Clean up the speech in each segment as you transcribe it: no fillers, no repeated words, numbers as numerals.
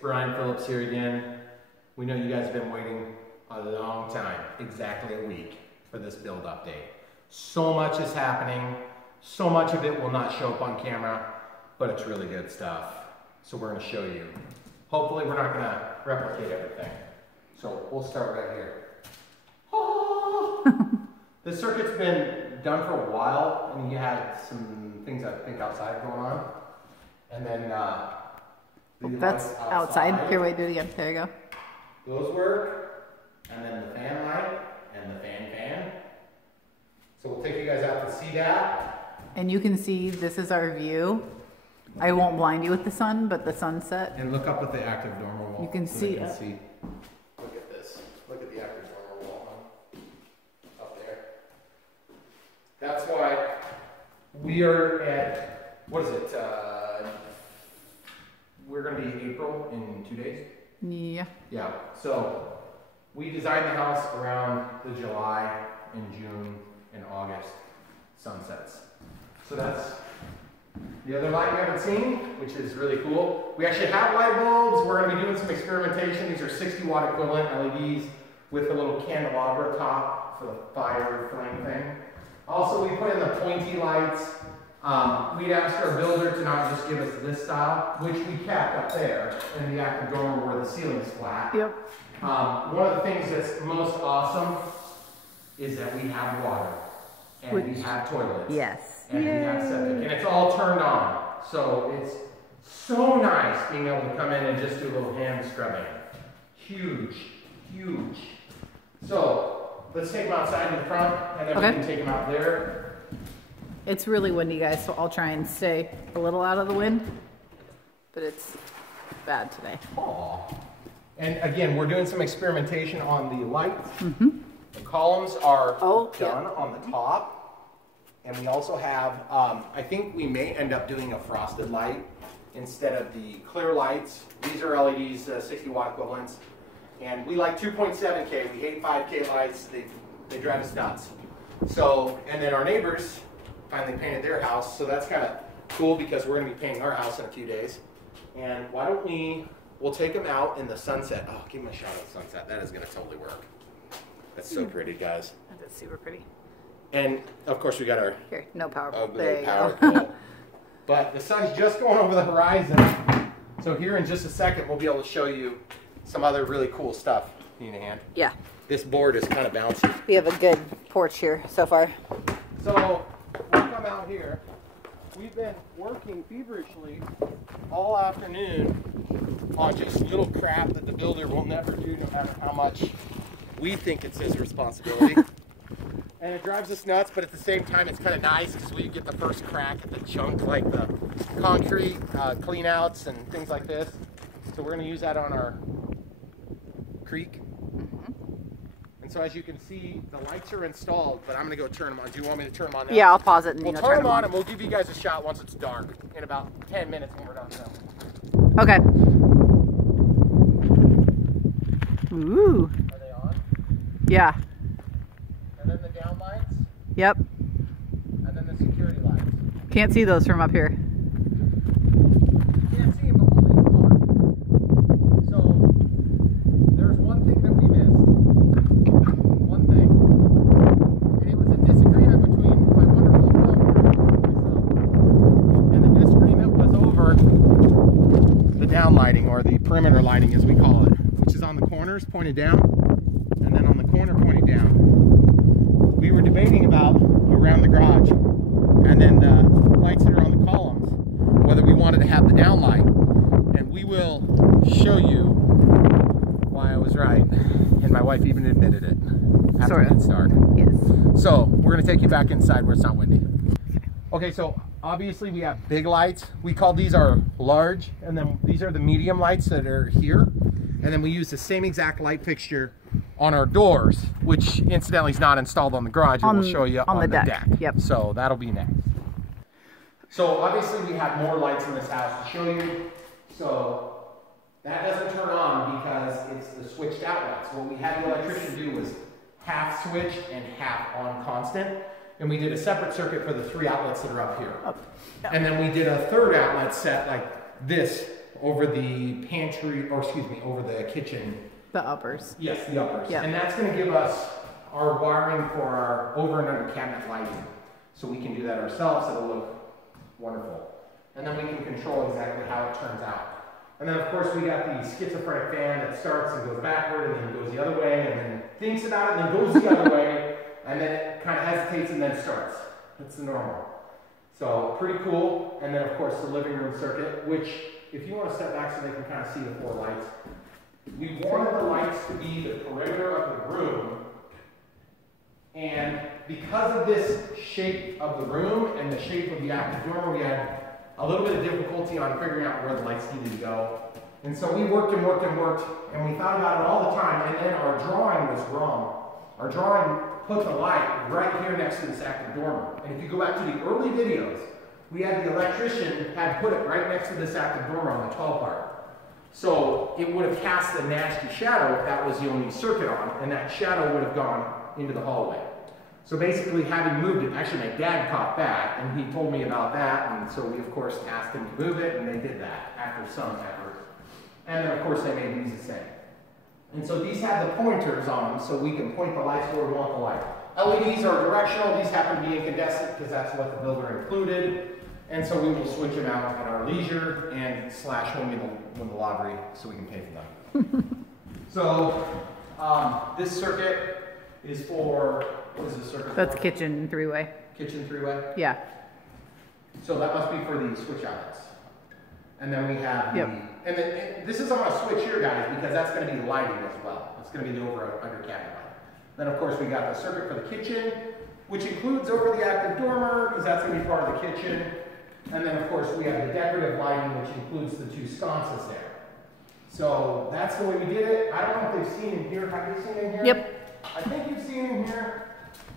Brian Phillips here again. We know you guys have been waiting a long time, exactly a week, for this build update. So much is happening. So much of it will not show up on camera, but it's really good stuff. So we're going to show you. Hopefully we're not going to replicate everything. So we'll start right here. This circuit's been done for a while, and you had some things I think outside going on. And then that's outside. Here, wait, do it again. There you go. Those work, and then the fan light and the fan. So we'll take you guys out to see that. And you can see this is our view. I won't blind you with the sun, but the sunset. And look up at the active dormer wall. You can see it. Look at this. Look at the active dormer wall up there. That's why we are at, what is it? We're going to be April in 2 days. Yeah. Yeah. So we designed the house around the July and June and August sunsets. So that's the other light you haven't seen, which is really cool. We actually have light bulbs. We're going to be doing some experimentation. These are 60 watt equivalent LEDs with a little candelabra top for the fire flame thing. Also, we put in the pointy lights. We'd asked our builder to not just give us this style, which we kept up there in the active dormer where the ceiling's flat. Yep. One of the things that's most awesome is that we have water, and we have toilets. Yes. And we have septic, and it's all turned on. So it's so nice being able to come in and just do a little hand scrubbing. Huge, huge. So let's take them outside in the front, and then we can take them out there. It's really windy, guys, so I'll try and stay a little out of the wind, but it's bad today. Aww. And again, we're doing some experimentation on the lights. The columns are done on the top, and we also have, I think we may end up doing a frosted light instead of the clear lights. These are LEDs, 60 watt equivalents, and we like 2.7K. We hate 5K lights. They drive us nuts. So, and then our neighbors finally painted their house, so that's kind of cool because we're going to be painting our house in a few days. And why don't we'll take them out in the sunset. Oh, give them a shot of the sunset. That is going to totally work. That's so pretty, guys. That's super pretty. And of course, we got our no power pole. Pole. But the sun's just going over the horizon. So here in just a second, we'll be able to show you some other really cool stuff. You need a hand? Yeah. This board is kind of bouncy. We have a good porch here so far. So we'll come out here. We've been working feverishly all afternoon on just little crap that the builder will never do, no matter how much we think it's his responsibility. And it drives us nuts, but at the same time it's kind of nice because we get the first crack at the junk, like the concrete clean outs and things like this. So we're going to use that on our creek. And so as you can see, the lights are installed, but I'm going to go turn them on. Do you want me to turn them on now? Yeah, I'll pause it and we'll turn them on, and we'll give you guys a shot once it's dark in about 10 minutes when we're done filming. Okay. Ooh. Are they on? Yeah. And then the down lights? Yep. And then the security lights. Can't see those from up here. You can't see them, but we'll leave them on. So, there's one thing that we missed. One thing. And it was a disagreement between my wonderful plumber and myself. And the disagreement was over the down lighting, or the perimeter lighting as we call it, which is on the corners pointed down, and then on the corner pointed down. We were debating about around the garage, and then the lights that are on the columns, whether we wanted to have the down light, and we will show you why I was right, and my wife even admitted it after it started. Yes. So we're going to take you back inside where it's not windy. Okay, so obviously we have big lights. We call these our large, and then these are the medium lights that are here. And then we use the same exact light fixture on our doors, which incidentally is not installed on the garage. We'll show you on the deck. Yep. So that'll be next. So obviously we have more lights in this house to show you. So that doesn't turn on because it's the switched outlets. What we had the electrician do was half switch and half on constant. And we did a separate circuit for the 3 outlets that are up here. And then we did a third outlet set like this over the pantry, or excuse me, over the kitchen. The uppers. Yes, the uppers. Yep. And that's going to give us our wiring for our over and under cabinet lighting. So we can do that ourselves. It'll look wonderful. And then we can control exactly how it turns out. And then of course we got the schizophrenic fan that starts and goes backward and then goes the other way and then thinks about it and then goes the other way and then it kind of hesitates and then starts. That's the normal. So pretty cool. And then of course the living room circuit, which if you want to step back so they can kind of see the 4 lights. We wanted the lights to be the perimeter of the room. And because of this shape of the room and the shape of the active dormer, we had a little bit of difficulty on figuring out where the lights needed to go. And so we worked and worked and worked, and we thought about it all the time, and then our drawing was wrong. Our drawing put the light right here next to this active dormer. And if you go back to the early videos, we had the electrician had put it right next to this active dormer on the 12 part. So it would have cast a nasty shadow if that was the only circuit on, and that shadow would have gone into the hallway. So basically, having moved it, actually my dad caught that, and he told me about that, and so we of course asked him to move it, and they did that after some effort. And then of course they made these the same. And so these have the pointers on them, so we can point the lights where we want the light. LEDs are directional, these happen to be incandescent because that's what the builder included. And so we will switch them out at our leisure and slash when we win the lottery so we can pay for them. So this circuit is for, what is this circuit That's for? kitchen 3-way. Kitchen 3-way? Yeah. So that must be for the switch outlets. And then we have the, yep. and this is on a switch here, guys, because that's going to be lighting as well. It's going to be the over under cabinet light. Then of course we got the circuit for the kitchen, which includes over the active dormer, because that's going to be part of the kitchen. And then of course we have the decorative lighting, which includes the 2 sconces there. So that's the way we did it. I don't know if they've seen in here. Have you seen in here? Yep. I think you've seen in here,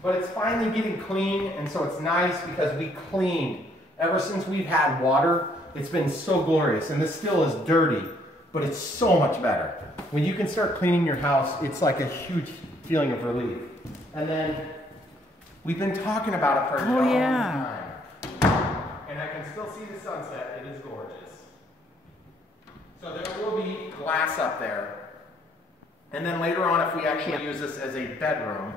but it's finally getting clean, and so it's nice because we cleaned. Ever since we've had water, it's been so glorious, and this still is dirty, but it's so much better. When you can start cleaning your house, it's like a huge feeling of relief. And then we've been talking about it for a long time. And I can still see the sunset. It is gorgeous. So there will be glass up there. And then later on, if we actually use this as a bedroom,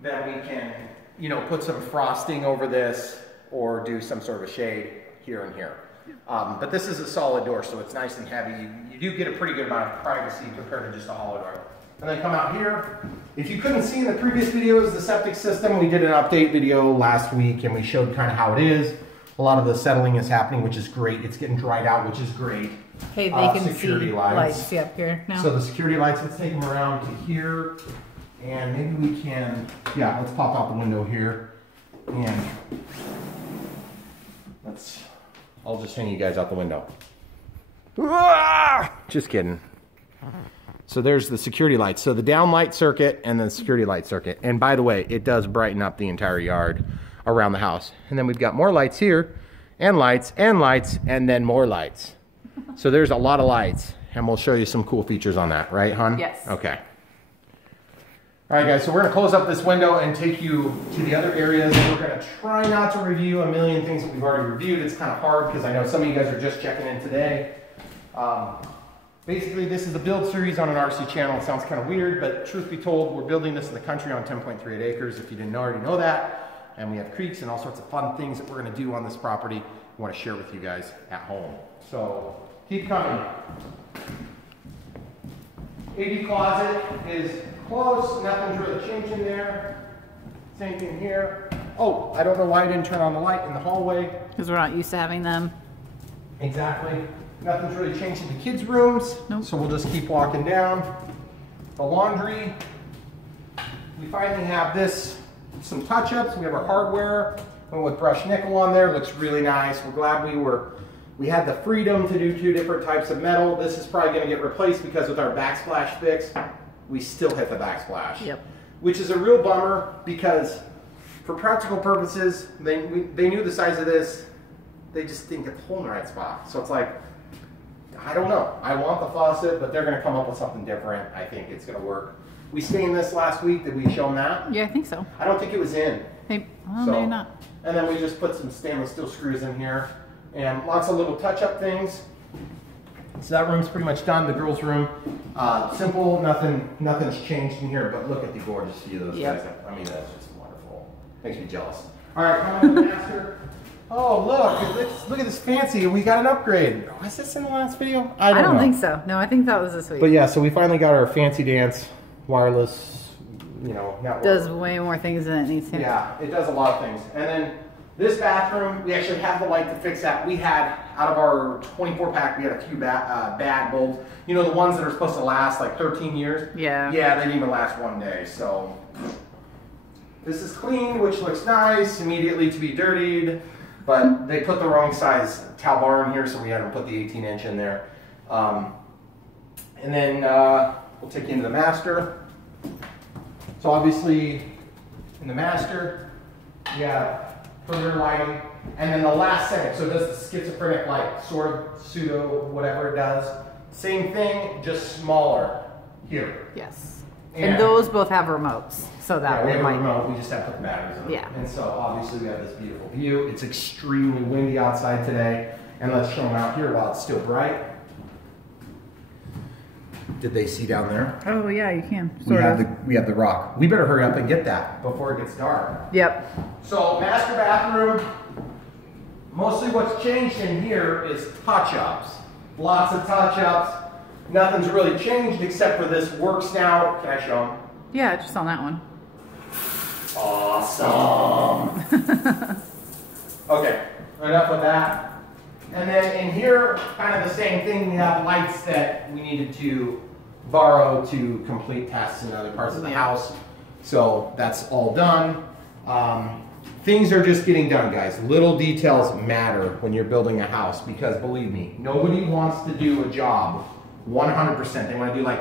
then we can, you know, put some frosting over this or do some sort of a shade here and here. But this is a solid door, so it's nice and heavy. You do get a pretty good amount of privacy compared to just a hollow door. And then come out here. If you couldn't see in the previous videos, the septic system, we did an update video last week and we showed kind of how it is. A lot of the settling is happening, which is great. It's getting dried out, which is great. Hey, they can security see lights up here now. So the security lights, let's take them around to here. And maybe we can, yeah, let's pop out the window here. And I'll just hang you guys out the window. Just kidding. So there's the security lights. So the downlight circuit and the security light circuit. And by the way, it does brighten up the entire yard around the house. And then we've got more lights here, and lights, and then more lights. So there's a lot of lights, and we'll show you some cool features on that, right, hon? Yes. Okay. All right, guys, so we're gonna close up this window and take you to the other areas. We're gonna try not to review a million things that we've already reviewed. It's kind of hard because I know some of you guys are just checking in today. Basically, this is a build series on an RC channel. It sounds kind of weird, but truth be told, we're building this in the country on 10.38 acres. If you didn't already know that. And we have creeks and all sorts of fun things that we're gonna do on this property. We wanna share with you guys at home. So keep coming. AV closet is close, nothing's really changing there. Same thing here. Oh, I don't know why I didn't turn on the light in the hallway. Because we're not used to having them. Exactly. Nothing's really changed in the kids' rooms. Nope. So we'll just keep walking down. The laundry. We finally have this, some touch-ups. We have our hardware. Went with brushed nickel on there. Looks really nice. We're glad we had the freedom to do 2 different types of metal. This is probably going to get replaced because with our backsplash fix, we still hit the backsplash. Yep. Which is a real bummer because for practical purposes, they knew the size of this. They just didn't get the hole in the right spot. So it's like, I don't know. I want the faucet, but they're going to come up with something different. I think it's going to work. We stained this last week. Did we show them that? Yeah, I think so. I don't think it was in. Maybe, well, maybe not. And then we just put some stainless steel screws in here and lots of little touch-up things. So that room's pretty much done. The girls' room, simple. Nothing's changed in here. But look at the gorgeous view of those guys. I mean, that's just wonderful. Makes me jealous. All right, coming to the master. Oh, look at this fancy. We got an upgrade. Was this in the last video? I don't know. think so. No, I think that was this week. But yeah, so we finally got our fancy dance wireless, you know, network. Does way more things than it needs to. Yeah, it does a lot of things. And then this bathroom, we actually have the light to fix that. We had, out of our 24 pack, we had a few bad bulbs. You know, the ones that are supposed to last like 13 years? Yeah. Yeah, they didn't even last one day, so. This is clean, which looks nice, immediately to be dirtied. But they put the wrong size towel bar in here, so we had to put the 18-inch in there. And then we'll take you into the master. So obviously, in the master, you have further lighting. And then the last setting, so it does the schizophrenic light, sort of, pseudo, whatever it does. Same thing, just smaller here. Yes. And those both have remotes, so that we have a remote. We just have to put the batteries in. Yeah. And so obviously we have this beautiful view. It's extremely windy outside today, and let's show them out here while it's still bright. Did they see down there? Oh yeah, you can. We have the rock. We better hurry up and get that before it gets dark. Yep. So master bathroom. Mostly what's changed in here is touch-ups. Lots of touch-ups. Nothing's really changed except for this works now. Can I show them? Yeah, just on that one. Awesome. Okay, enough with that. And then in here, kind of the same thing. We have lights that we needed to borrow to complete tests in other parts of the house. So that's all done. Things are just getting done, guys. Little details matter when you're building a house because believe me, nobody wants to do a job 100%. They want to do like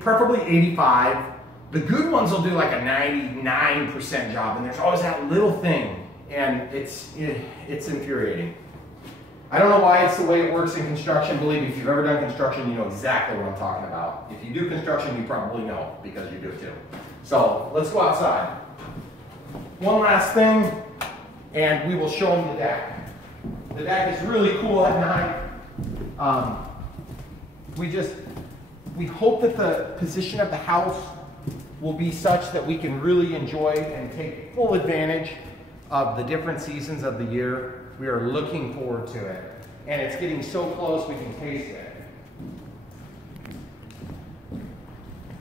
preferably 85. The good ones will do like a 99% job, and there's always that little thing, and it's infuriating. I don't know why it's the way it works in construction. Believe me, if you've ever done construction, you know exactly what I'm talking about. If you do construction, you probably know because you do it too. So let's go outside. One last thing, and we will show them the deck. The deck is really cool at night. We hope that the position of the house will be such that we can really enjoy and take full advantage of the different seasons of the year. We are looking forward to it. And it's getting so close we can taste it.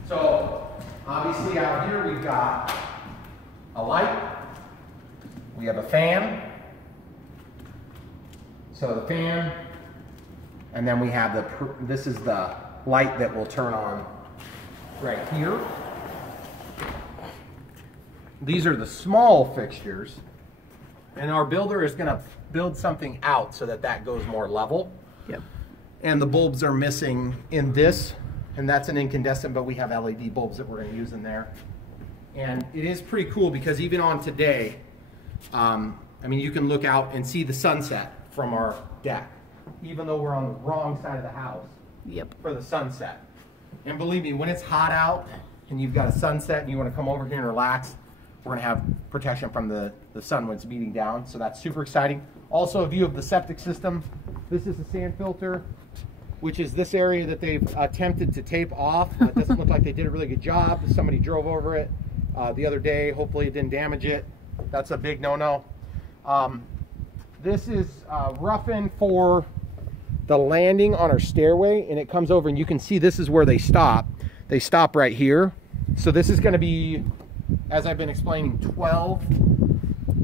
So, obviously out here we've got a light. We have a fan. So the fan, and then we have this is the light that will turn on right here. These are the small fixtures, and our builder is going to build something out so that that goes more level. Yep. And the bulbs are missing in this, and that's an incandescent, but we have LED bulbs that we're going to use in there. And it is pretty cool because even on today, I mean, you can look out and see the sunset from our deck, even though we're on the wrong side of the house. Yep. For the sunset. And believe me, when it's hot out and you've got a sunset and you want to come over here and relax, we're going to have protection from the sun when it's beating down. So that's super exciting. Also a view of the septic system. This is the sand filter, which is this area that they've attempted to tape off. It doesn't look like they did a really good job. Somebody drove over it the other day. Hopefully it didn't damage it. That's a big no-no. This is roughing for the landing on our stairway, and it comes over, and you can see this is where they stop. They stop right here. So this is going to be, as I've been explaining, 12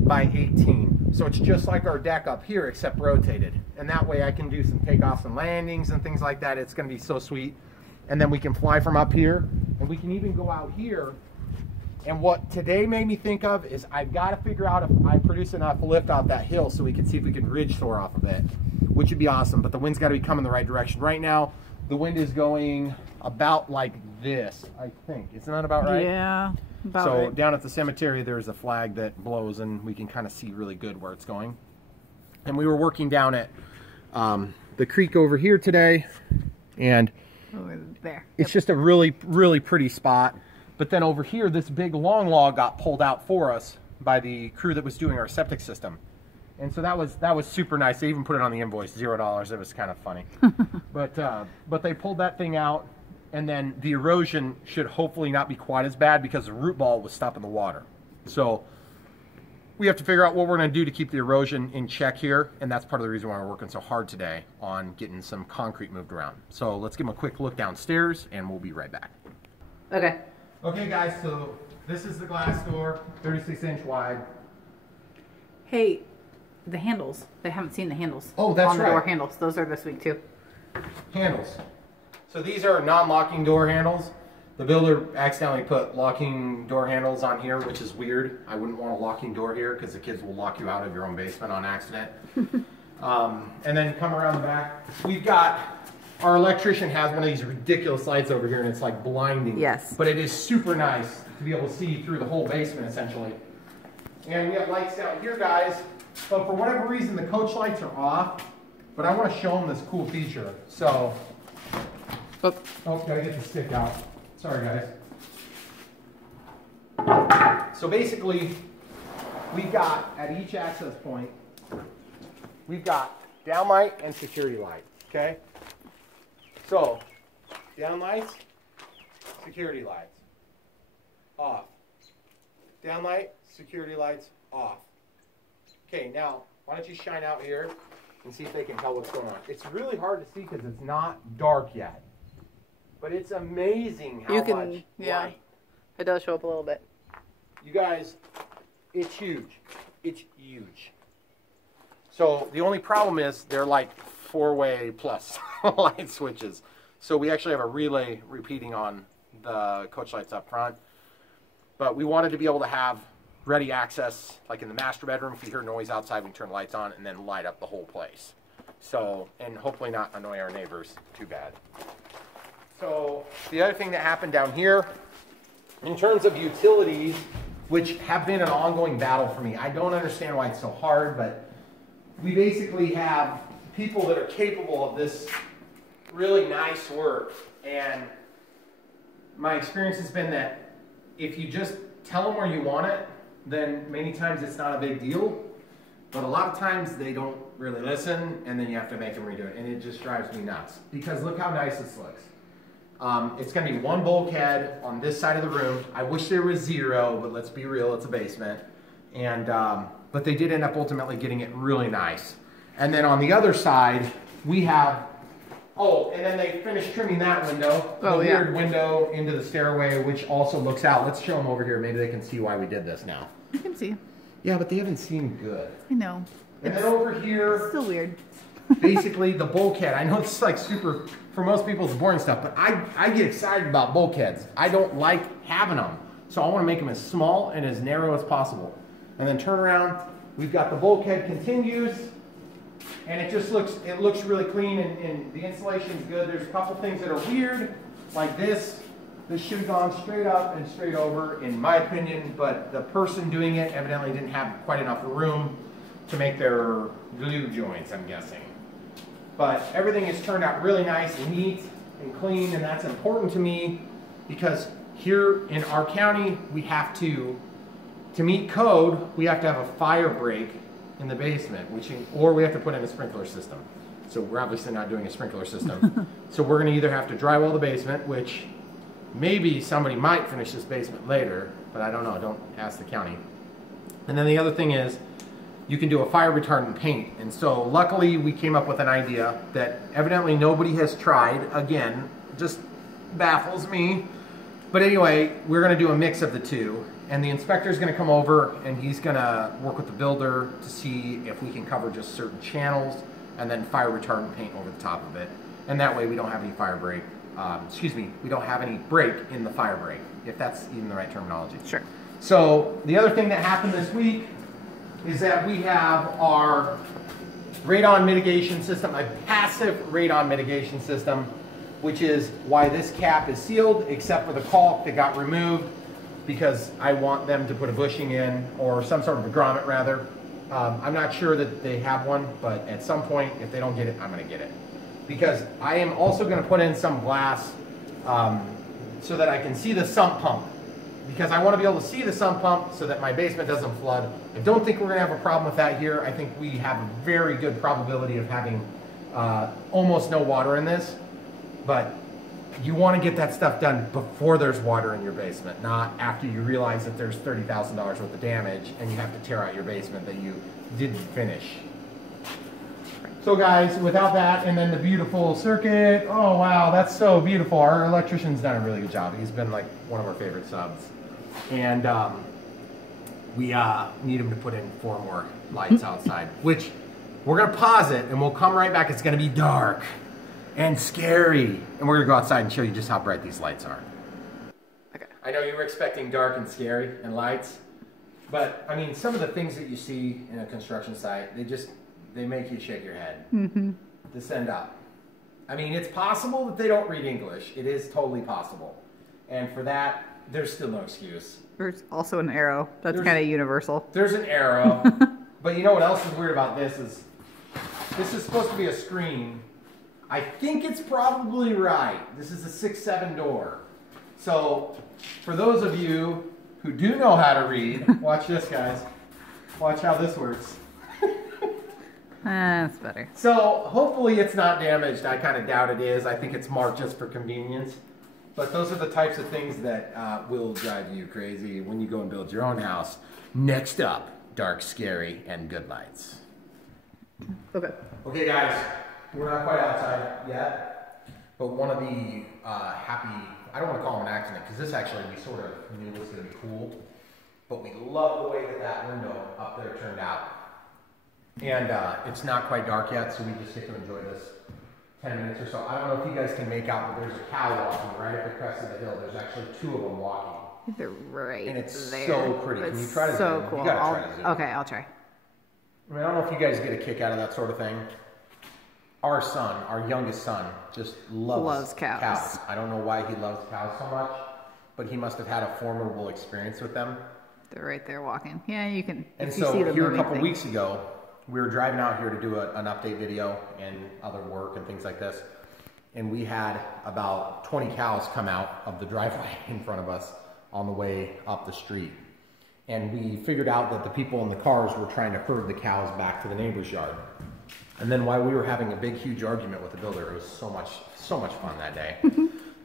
by 18. So it's just like our deck up here, except rotated. And that way I can do some takeoffs and landings and things like that. It's going to be so sweet. And then we can fly from up here, and we can even go out here. And what today made me think of is I've got to figure out if I produce enough lift off that hill so we can see if we can ridge soar off of it, which would be awesome. But the wind's got to be coming the right direction. Right now, the wind is going about like this, I think. Isn't that about right? Yeah, about so right. Down at the cemetery, there's a flag that blows, and we can kind of see really good where it's going. And we were working down at the creek over here today, and over there. It's just a really, really pretty spot. But then over here, this big long log got pulled out for us by the crew that was doing our septic system. And so that was super nice. They even put it on the invoice, $0. It was kind of funny. But they pulled that thing out, and then the erosion should hopefully not be quite as bad because the root ball was stopping the water. So we have to figure out what we're going to do to keep the erosion in check here, and that's part of the reason why we're working so hard today on getting some concrete moved around. So let's give them a quick look downstairs, and we'll be right back. Okay. Okay, guys, so this is the glass door, 36-inch wide. Hey, the handles. They haven't seen the handles. Oh, that's on the right. door handles. Those are this week too. Handles. So these are non-locking door handles. The builder accidentally put locking door handles on here, which is weird. I wouldn't want a locking door here because the kids will lock you out of your own basement on accident. And then come around the back. We've got, our electrician has one of these ridiculous lights over here, and it's like blinding. Yes. But it is super nice to be able to see through the whole basement essentially. And we have lights down here, guys. But for whatever reason, the coach lights are off. But I want to show them this cool feature. So, oh, gotta get the stick out. Sorry, guys. So basically, we've got, at each access point, we've got downlight and security light, okay? So, downlights, security lights, off. Downlight, security lights, off. Okay, now, why don't you shine out here and see if they can tell what's going on. It's really hard to see because it's not dark yet. But it's amazing how much light. It does show up a little bit. You guys, it's huge. It's huge. So the only problem is they're like 4-way plus light switches. So we actually have a relay repeating on the coach lights up front. But we wanted to be able to have ready access, like in the master bedroom. If you hear noise outside, we can turn the lights on and then light up the whole place. So, and hopefully not annoy our neighbors too bad. So the other thing that happened down here, in terms of utilities, which have been an ongoing battle for me. I don't understand why it's so hard, but we basically have people that are capable of this really nice work. And my experience has been that if you just tell them where you want it, then many times it's not a big deal. But a lot of times they don't really listen, and then you have to make them redo it. And it just drives me nuts. Because look how nice this looks. It's going to be one bulkhead on this side of the room. I wish there was 0, but let's be real, it's a basement. And but they did end up ultimately getting it really nice. And then on the other side, we have, oh, and then they finished trimming that window. The weird window into the stairway, which also looks out. Let's show them over here. Maybe they can see why we did this now. You can see. Yeah, but they haven't seen good. I know. And then over here, it's still weird. basically the bulkhead. I know it's like super, for most people it's boring stuff, but I get excited about bulkheads. I don't like having them. So I want to make them as small and as narrow as possible. And then turn around, we've got the bulkhead continues, and it just looks really clean, and the insulation's good. There's a couple things that are weird, like this. This should have gone straight up and straight over, in my opinion, but the person doing it evidently didn't have quite enough room to make their glue joints, I'm guessing. But everything has turned out really nice and neat and clean, and that's important to me because here in our county, we have to meet code, we have to have a fire break in the basement, or we have to put in a sprinkler system. So we're obviously not doing a sprinkler system. So we're going to either have to drywall the basement, which maybe somebody might finish this basement later, but I don't know, don't ask the county. And then the other thing is, you can do a fire retardant paint. And so luckily we came up with an idea that evidently nobody has tried. Again, just baffles me. But anyway, we're gonna do a mix of the two. And the inspector's gonna come over and he's gonna work with the builder to see if we can cover just certain channels and then fire retardant paint over the top of it. And that way we don't have any fire break, we don't have any break in the fire break, if that's even the right terminology. Sure. So the other thing that happened this week is that we have our radon mitigation system, a passive radon mitigation system, which is why this cap is sealed, except for the caulk that got removed because I want them to put a bushing in, or some sort of a grommet rather. I'm not sure that they have one, but at some point, if they don't get it, I'm gonna get it. Because I am also gonna put in some glass so that I can see the sump pump. because I want to be able to see the sump pump so that my basement doesn't flood. I don't think we're going to have a problem with that here. I think we have a very good probability of having almost no water in this, but you want to get that stuff done before there's water in your basement, not after you realize that there's $30,000 worth of damage and you have to tear out your basement that you didn't finish. So guys, without that, and then the beautiful circuit, oh wow, that's so beautiful. Our electrician's done a really good job. He's been like one of our favorite subs. And we need him to put in 4 more lights outside, which we're gonna pause it and we'll come right back. It's gonna be dark and scary. And we're gonna go outside and show you just how bright these lights are. Okay. I know you were expecting dark and scary and lights, but I mean, some of the things that you see in a construction site, they make you shake your head. This end up. I mean, it's possible that they don't read English. It is totally possible. And for that, there's still no excuse. There's also an arrow. That's kind of universal. There's an arrow. But you know what else is weird about this is supposed to be a screen. I think it's probably right. This is a 6-7 door. So for those of you who do know how to read, watch this, guys. Watch how this works. That's better. So hopefully it's not damaged. I kind of doubt it is. I think it's marked just for convenience. But those are the types of things that will drive you crazy when you go and build your own house. Next up, dark, scary, and good lights. Okay. Okay, guys, we're not quite outside yet, but one of the I don't want to call them an accident, because this actually we sort of knew was going to be cool, but we love the way that window up there turned out. And it's not quite dark yet, so we just get to enjoy this 10 minutes or so. I don't know if you guys can make out, but there's a cow walking right at the crest of the hill. There's actually 2 of them walking. They're right and it's there. so pretty. Can you try to zoom? So cool. You gotta try to zoom. Okay, I'll try. I mean, I don't know if you guys get a kick out of that sort of thing. Our son, our youngest son, just loves cows. I don't know why he loves cows so much, but he must have had a formidable experience with them. They're right there walking. Yeah, you can. And so here a couple weeks ago, we were driving out here to do an update video and other work and things like this. And we had about 20 cows come out of the driveway in front of us on the way up the street. And we figured out that the people in the cars were trying to herd the cows back to the neighbor's yard. And then while we were having a big, huge argument with the builder, it was so much fun that day.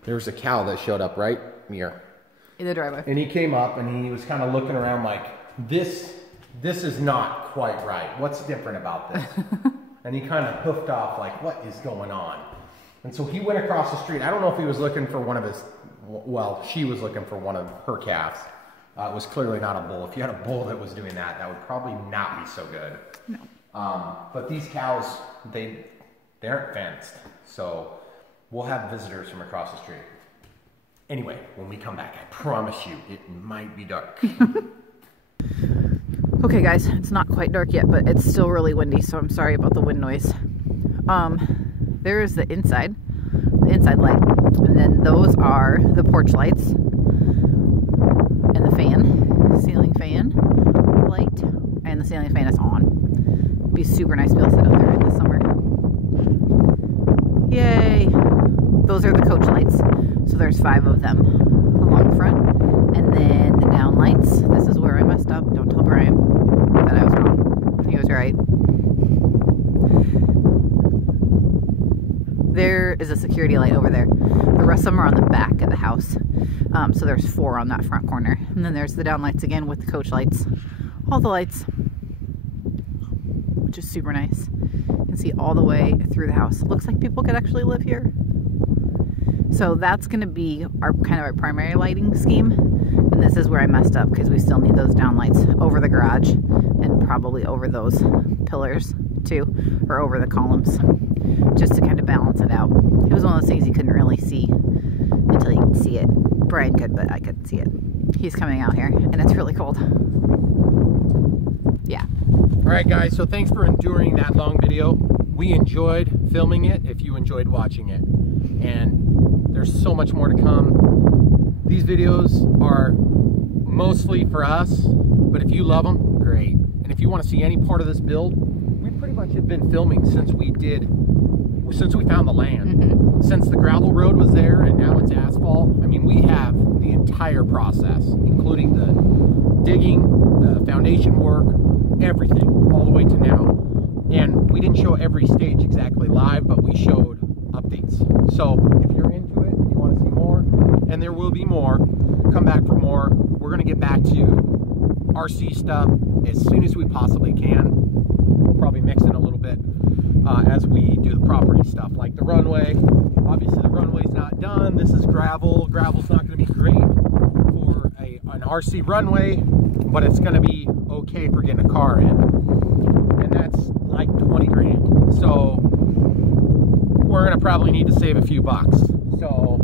There was a cow that showed up right here. In the driveway. And he came up and he was kind of looking around like, this is not quite right. What's different about this? And he kind of hoofed off like, what is going on? And so he went across the street. I don't know if he was looking for one of his, well, she was looking for one of her calves. It was clearly not a bull. If you had a bull that was doing that, that would probably not be so good. No. But these cows, they aren't fenced. So we'll have visitors from across the street. Anyway, when we come back, I promise you, it might be dark. Okay guys, it's not quite dark yet, but it's still really windy, so I'm sorry about the wind noise. There is the inside light, and then those are the porch lights, and the fan, ceiling fan light, and the ceiling fan is on. It'd be super nice to be able to sit out there in the summer. Yay! Those are the coach lights, so there's 5 of them along the front, and then the down lights. This is where I messed up. Don't tell Brian that I was wrong. He was right. There is a security light over there. The rest of them are on the back of the house. So there's 4 on that front corner. And then there's the down lights again with the coach lights. All the lights, which is super nice. You can see all the way through the house. It looks like people could actually live here. So that's going to be our primary lighting scheme. And this is where I messed up because we still need those down lights over the garage and probably over those pillars too, or over the columns, just to kind of balance it out. It was one of those things you couldn't really see until you could see it. Brian could, but I couldn't see it. He's coming out here and it's really cold. Yeah. All right guys, so thanks for enduring that long video. We enjoyed filming it if you enjoyed watching it. And there's so much more to come. These videos are mostly for us, but if you love them, great. And if you want to see any part of this build, we pretty much have been filming since we did since we found the land, since the gravel road was there and now it's asphalt, I mean, we have the entire process, including the digging, the foundation work, everything, all the way to now. And we didn't show every stage exactly live, but we showed updates. So if you're into it, you want to see more, and there will be more, come back for more. We're going to get back to RC stuff as soon as we possibly can. We'll probably mix in a little bit as we do the property stuff, like the runway. Obviously the runway's not done. This is gravel. Gravel's not going to be great for an RC runway, but it's going to be okay for getting a car in. And that's like 20 grand. So we're going to probably need to save a few bucks. So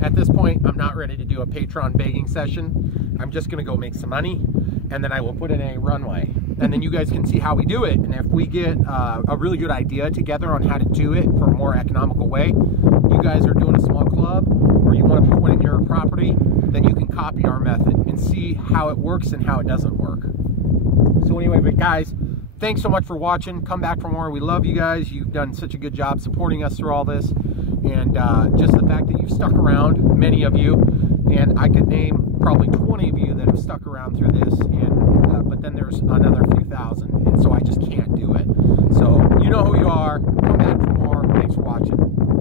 at this point, I'm not ready to do a Patreon begging session. I'm just going to go make some money, and then I will put in a runway. And then you guys can see how we do it. And if we get a really good idea together on how to do it for a more economical way, you guys are doing a small club, or you want to put one in your property, then you can copy our method and see how it works and how it doesn't work. So anyway, but guys, thanks so much for watching. Come back for more. We love you guys. You've done such a good job supporting us through all this. And just the fact that you've stuck around, many of you, and I could name probably 20 of you that have stuck around through this, and but then there's another few thousand, and so I just can't do it. So you know who you are. Come back for more. Thanks for watching.